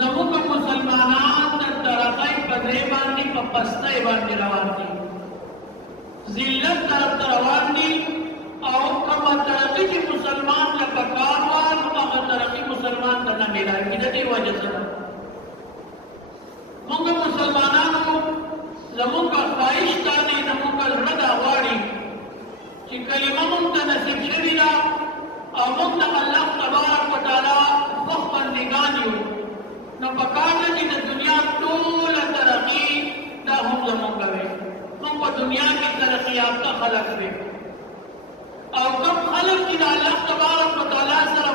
زموږ مسلمانان د ترقۍ په ځای باندې په پستۍ باندې روان دي، ذلت طرف ته روان دي، او کومه ترقي چې مسلمان ته پکار وه هغه ترقي مسلمان ته نه میلاږي. د دې وجه سره موږ مسلمانانو زموږ خواهش دا دی، زموږ زړه دا غواړي چې کلمه موږ ته نصیب شوې ده او موږ د الله تبارک وتعالی خوښ بندګان یو، نو پکار ده چې د دنیا ټوله ترقي دا هم زموږ وي. موږ په دنیا کې ترقي یافته خلک وي، او کوم خلک چې د الله تبارک وتعالی سره